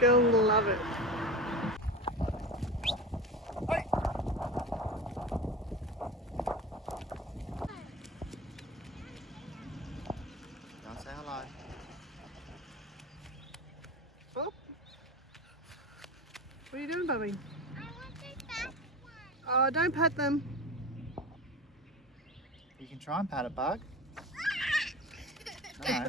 They'll love it. Don't say hello. Oh. What are you doing, Bubby? I want to pat one. Oh, don't pat them. You can try and pat a bug. No.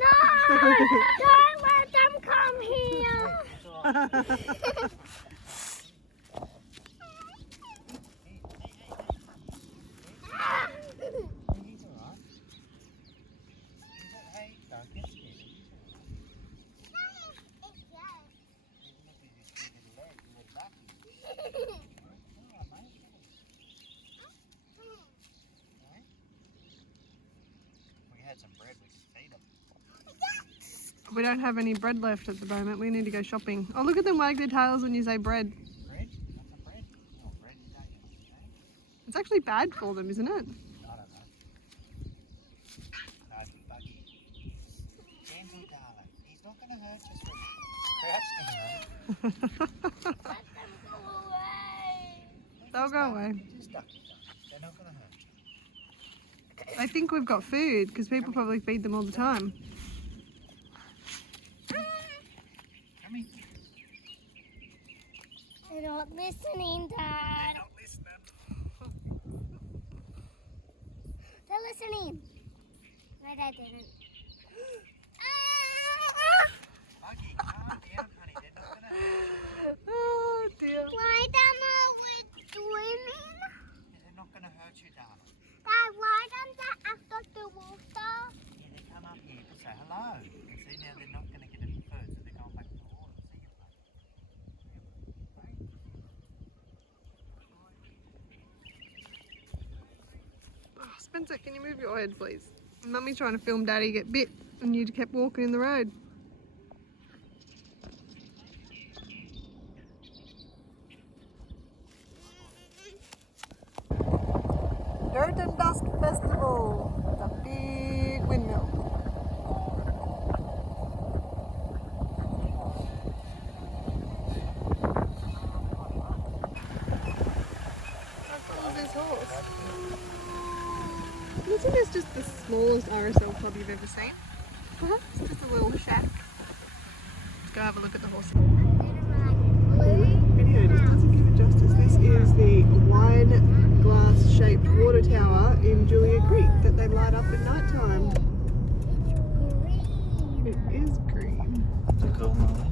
No! Don't let them come here! He's alright. Hey, don't get scared. We had some bread, we could feed them. We don't have any bread left at the moment. We need to go shopping. Oh, look at them wag their tails when you say bread. Bread? Want some bread? Oh, bread you don't get. It's actually bad for them, isn't it? I don't know. No, Buggy. Gentle, darling. He's not going to hurt you, sweetie. Crouch down. Let them go away! They'll go away. Just duck it, darling. They're not going to hurt you. They think we've got food because people probably feed them all the time. Come here. They're not listening, Dad. Not listening. They're listening. My dad didn't. Buggy, calm down, honey. They're not going to hurt you. Oh dear. Why don't we swimming? They're not going to hurt you, darling. Dad, why don't they after the water? Yeah, they come up here to say hello. And see, now they're not going to get any food, so they're going back to the water. See you, Oh, Spencer, can you move your head, please? Mummy's trying to film Daddy get bit and you kept walking in the road. Dirt and Dust Festival. It's a big windmill. How cool is this horse? Isn't this just the smallest RSL club you've ever seen? Perhaps just a little shack. Let's go have a look at the horse. Video just doesn't give it justice. This is the wine glass shaped water tower in Julia Creek that they light up at night time. It is green. Is it cool, Molly?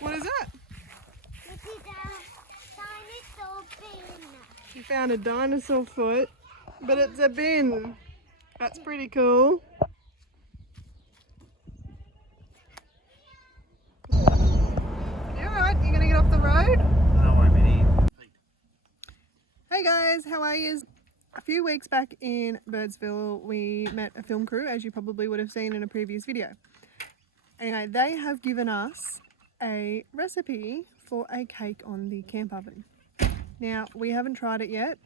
What is that? This is a dinosaur bin. You found a dinosaur foot, but it's a bin. That's pretty cool. You alright? You gonna get off the road? Don't worry, Minnie. Hey guys, how are you? A few weeks back in Birdsville, we met a film crew, as you probably would have seen in a previous video. Anyway, they have given us a recipe for a cake on the camp oven. Now, we haven't tried it yet.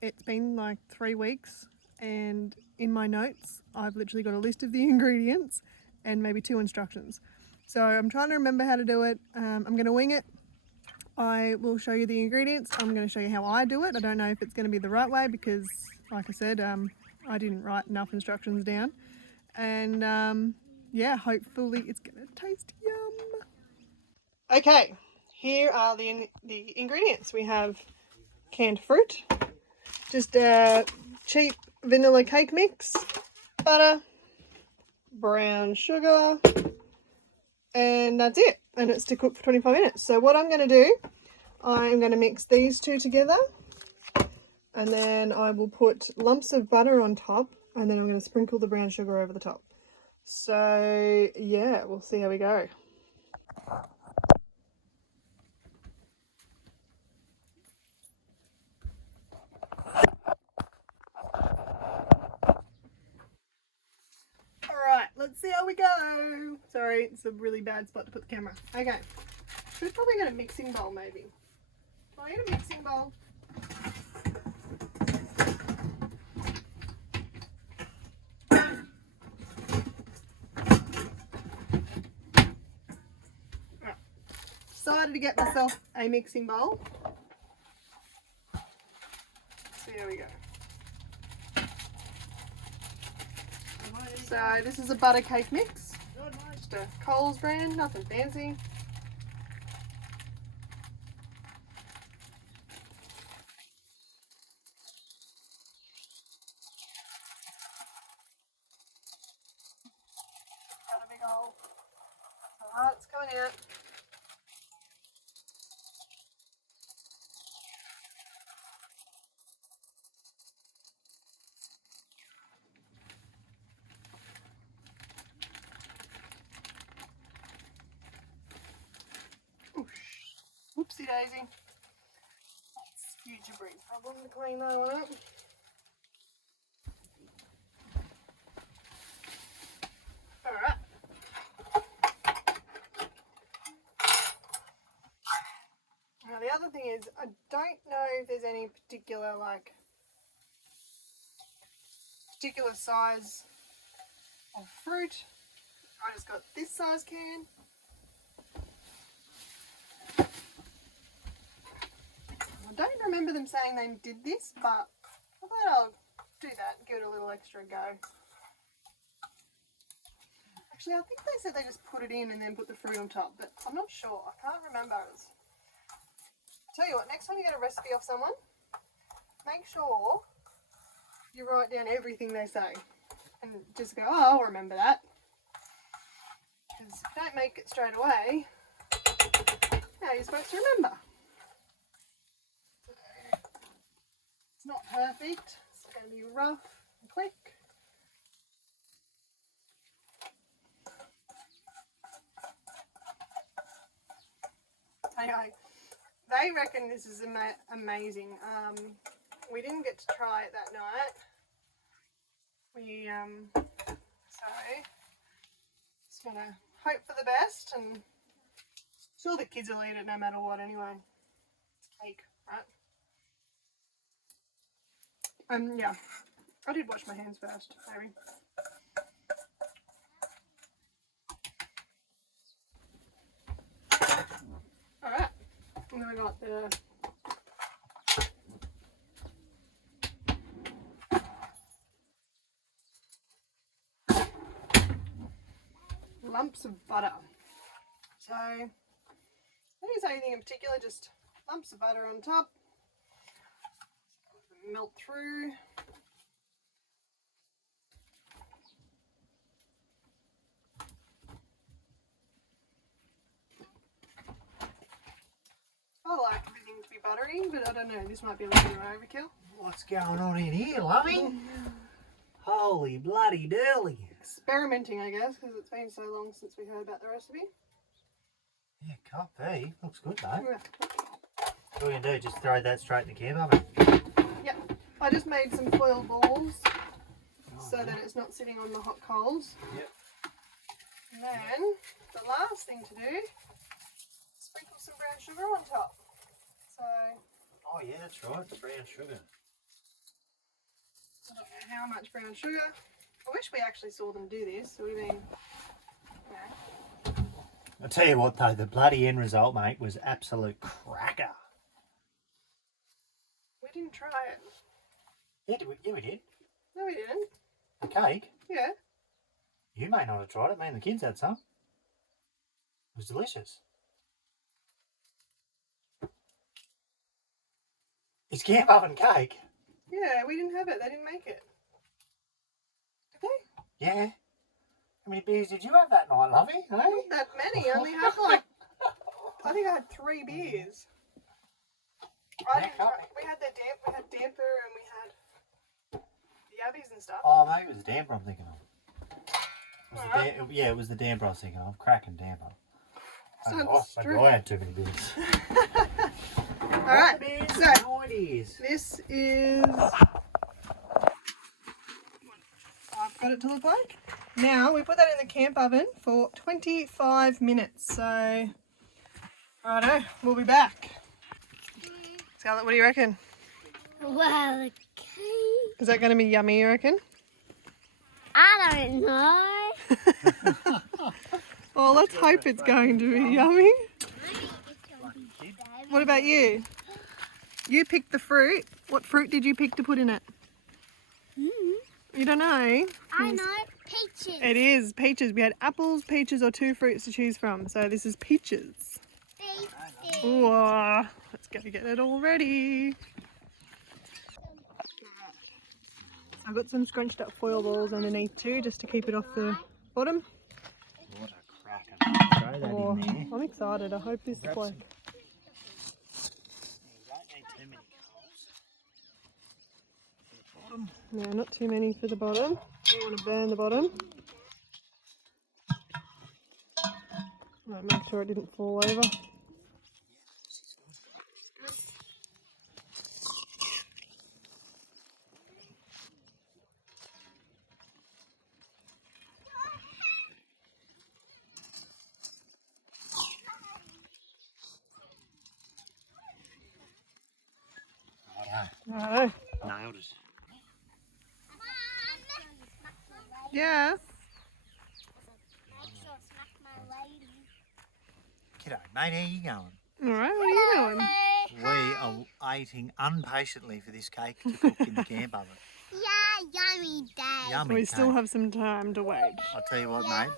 It's been like 3 weeks, and in my notes, I've literally got a list of the ingredients and maybe 2 instructions. So I'm trying to remember how to do it. I'm going to wing it. I will show you the ingredients. I'm going to show you how I do it. I don't know if it's going to be the right way because, like I said, I didn't write enough instructions down. And yeah, hopefully it's going to taste yum. Okay, here are the ingredients. We have canned fruit, just a cheap vanilla cake mix, butter, brown sugar, and that's it. And it's to cook for 25 minutes. So what I'm going to do, I'm going to mix these two together, and then I will put lumps of butter on top, and then I'm going to sprinkle the brown sugar over the top. So yeah, we'll see how we go. Alright, let's see how we go. Sorry, it's a really bad spot to put the camera. Okay, should probably get a mixing bowl maybe. Can I get a mixing bowl? Right. Decided to get myself a mixing bowl. So here we go. So this is a butter cake mix. Just a Coles brand, nothing fancy. Got a big hole. Oh, it's coming out. Whoopsie daisy. That's future breed problem to clean that one up. Alright. Now the other thing is, I don't know if there's any particular size of fruit. I just got this size can. I don't remember them saying they did this, but I thought I'll do that and give it a little extra go. Actually, I think they said they just put it in and then put the fruit on top, but I'm not sure. I can't remember. Tell you what, next time you get a recipe off someone, make sure you write down everything they say and just go, oh, I'll remember that. Because if you don't make it straight away, how are you supposed to remember? It's not perfect. It's going to be rough and quick. Anyway, they reckon this is amazing. We didn't get to try it that night. So just gonna hope for the best, and sure the kids will eat it no matter what anyway. It's cake, right? Yeah, I did wash my hands first, maybe. Alright, and then we got the lumps of butter. So, I don't use anything in particular, just lumps of butter on top. Melt through. I like everything to be buttery, but I don't know, this might be a little bit of overkill. What's going on in here, lovey? Holy bloody dooly. Experimenting, I guess, because it's been so long since we heard about the recipe. Yeah, can't be. Looks good though. Yeah. What are we going to do? Just throw that straight in the can oven? Yep. I just made some foil balls so that it's not sitting on the hot coals. Yep. And then the last thing to do, sprinkle some brown sugar on top. So, Oh yeah, that's right, the brown sugar. I don't know how much brown sugar. I wish we actually saw them do this. So we've been, you know. I'll tell you what though, the bloody end result, mate, was absolute cracker. We didn't try it. Yeah, we did. No, we didn't. The cake? Yeah. You may not have tried it, me and the kids had some. It was delicious. It's camp oven cake. Yeah, we didn't have it. They didn't make it. Did they? Yeah. How many beers did you have that night, lovey? Hey? Not that many. I only had like, I think I had 3 beers. I didn't try. We had damper and we had the yabbies and stuff. Oh, maybe it was the damper I'm thinking of. Yeah, it was the damper I was thinking of. Cracking damper. Maybe I had too many beers. Alright, so Ideas. this is I've got it to look like. Now we put that in the camp oven for 25 minutes. So righto, we'll be back. Scarlett, what do you reckon? Well, okay. Is that going to be yummy, you reckon? I don't know. Well, let's hope it's going to be yummy. What about you? You picked the fruit. What fruit did you pick to put in it? You don't know? I know. Peaches. It is peaches. We had apples, peaches, or 2 fruits to choose from. So this is peaches. Peaches. Whoa. Let's go get it all ready. I've got some scrunched up foil balls underneath too, just to keep it off the bottom. What a cracker. Throw that Oh, in there. I'm excited. I hope this is like... You don't need too many coals. No, not too many for the bottom. I don't want to burn the bottom. Right, make sure it didn't fall over. Righto. Nailed it. Yeah. G'day, mate. How you going? Alright, what are you doing? We are waiting impatiently for this cake to cook in the camp oven. Yeah, yummy day. Yummy We cake. still have some time to wait. I'll tell you what, mate.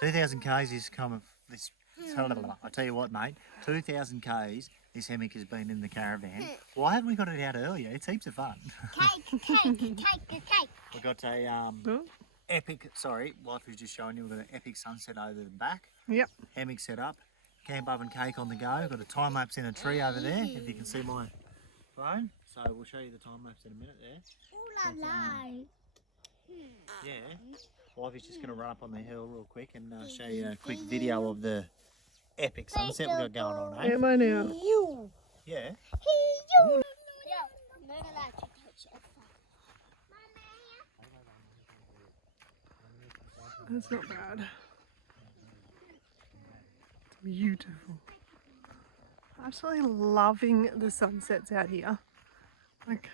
2,000 k's is coming. This. I'll tell you what, mate. 2,000 k's. This hammock has been in the caravan. Why haven't we got it out earlier? It's heaps of fun. Cake. We've got a Oh, epic. Sorry, wife was just showing you. We've got an epic sunset over the back. yep. Hammock set up. Camp oven cake on the go. Got a time lapse in a tree over there. If you can see my phone. So we'll show you the time lapse in a minute there. Ooh la la. Yeah. Wifey's just going to run up on the hill real quick and show you a quick video of the epic sunset we've got going on, eh? Am I now? You. Yeah. You. That's not bad. It's beautiful. Absolutely loving the sunsets out here. Like,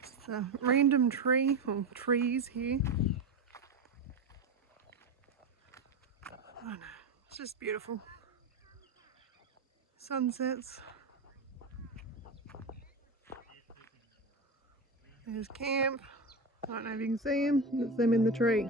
it's a random tree or trees here. I don't know. It's just beautiful. Sunsets. There's camp. I don't know if you can see them. That's them in the tree.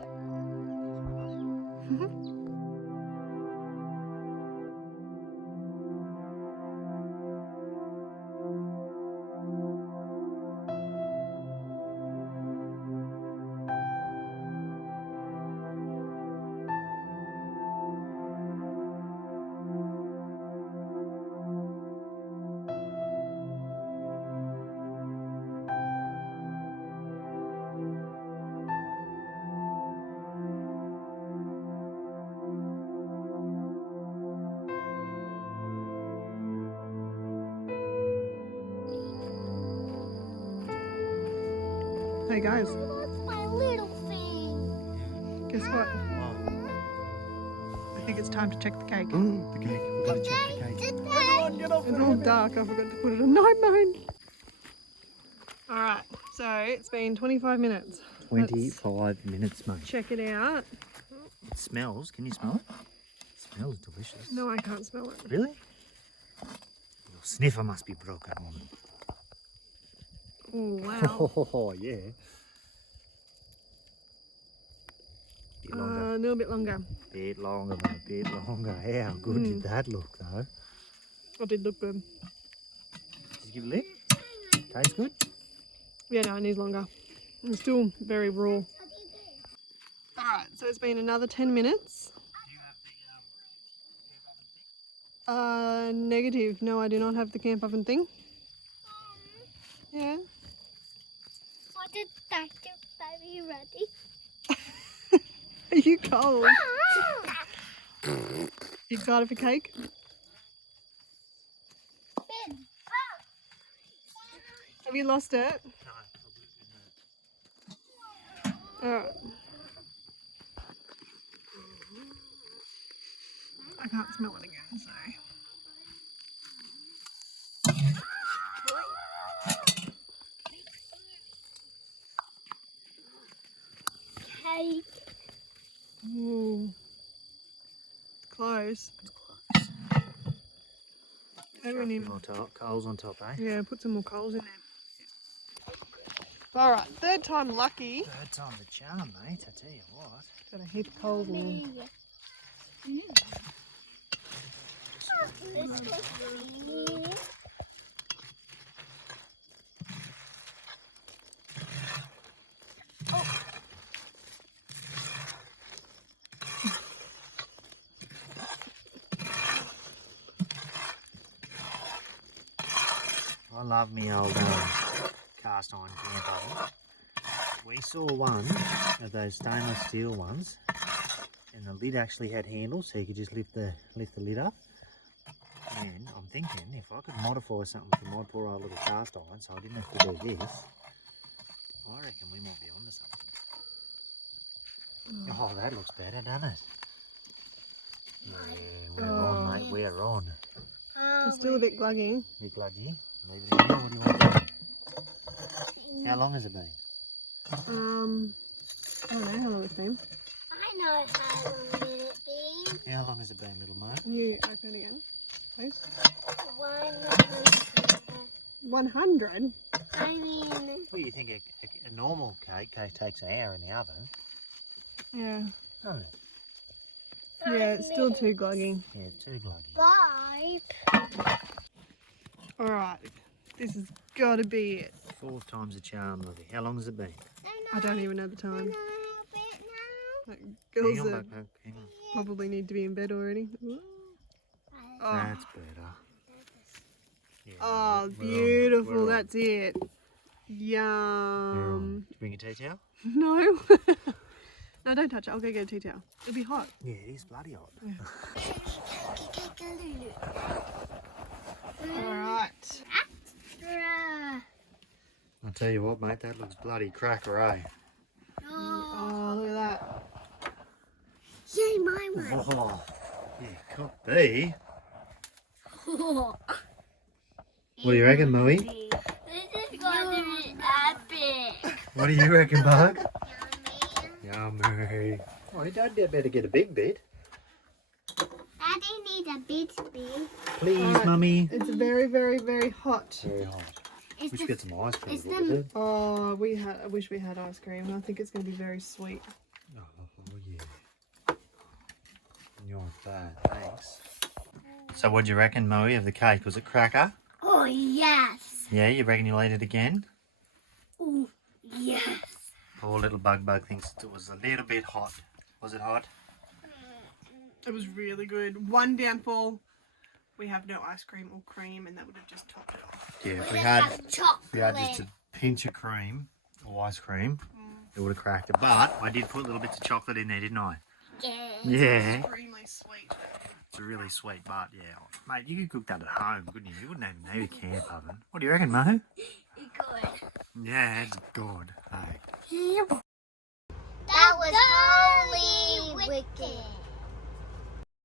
Hey guys, That's my little thing. guess what? I think it's time to check the cake. The cake. We've got to check the cake. Today. Get off It's all dark, I forgot to put it on night mode. Alright, so it's been 25 minutes. 25 minutes, mate. Check it out. It smells. Can you smell it? It smells delicious. No, I can't smell it. Really? Your sniffer must be broken, woman. Oh, wow. Oh, yeah. Bit longer. A little bit longer. Bit longer, mate. Bit longer. How good did that look, though? I did look good. give it a lick. Tastes good. Yeah, no, it needs longer. It's still very raw. Alright, so it's been another 10 minutes. Do you have the camp oven thing? Negative. No, I do not have the camp oven thing. Yeah. What did that do? Are you ready? Are you cold? You excited for cake? Have you lost it? No, Alright. I can't smell it again, so. Cake. Ooh. Close. Maybe we need more coals on top, eh? Yeah, put some more coals in there. Alright, third time lucky. Third time the charm, mate, I tell you what. Got a heap of coals in there. I love me old cast iron camp oven. We saw one of those stainless steel ones, and the lid actually had handles, so you could just lift the lid up. And I'm thinking if I could modify something for my poor old little cast iron, so I didn't have to do this, I reckon we might be onto something. Oh, that looks better, doesn't it? Yeah, we're on, mate. We're on. It's still a bit gluggy. Big gluggy. Leave it in there. What do you want to do? How long has it been? I don't know how long it's been. I know how long it is. How long has it been, little mate? Can you open it again, please? 100. 100? I mean, Well, you think a normal cake takes an hour in the oven, Yeah. doesn't it? Yeah, it's still too gluggy. Yeah, too gluggy. 5. Alright, this has got to be it. Fourth time's the charm, lovey. How long has it been? I don't even know the time. Like, Hang girls on, that backpack. Hang on. probably need to be in bed already. Ooh. Oh, That's better. Yeah, oh we're on, beautiful. we're on. That's it. We're on. Yum. Did you bring a tea towel? No. No, don't touch it. I'll go get a tea towel. It'll be hot. Yeah, it is bloody hot. Alright. I'll tell you what, mate, that looks bloody cracker, eh? Oh, look at that. Yay, my one. Oh, yeah, could be. What do you reckon, Moe? This is going to be epic. What do you reckon, Bug? Yummy. Oh, Dad better get a big bit. Daddy needs a big spoon. Please, Alright. Mummy. It's very, very, very hot. Very hot. It's We should get some ice cream it's with it. Oh, I wish we had ice cream. I think it's going to be very sweet. Oh, yeah. You're bad, thanks. So what'd you reckon, Moe, of the cake? Was it cracker? Oh, yes. Yeah, you reckon you'll eat it again? Oh, yes. Poor little bug thinks it was a little bit hot. Was it hot? It was really good. One downfall, we have no ice cream or cream, and that would have just topped it off. Yeah, if Just we had have chocolate. just a pinch of cream or ice cream, it would have cracked it. But I did put little bits of chocolate in there, didn't I? Yeah. Yeah. Extremely sweet. It's really sweet, but yeah. Mate, you could cook that at home, couldn't you? You wouldn't even need a camp oven. What do you reckon, Mo? Good. Yeah, it's good. Hey. That was Holy Wicked.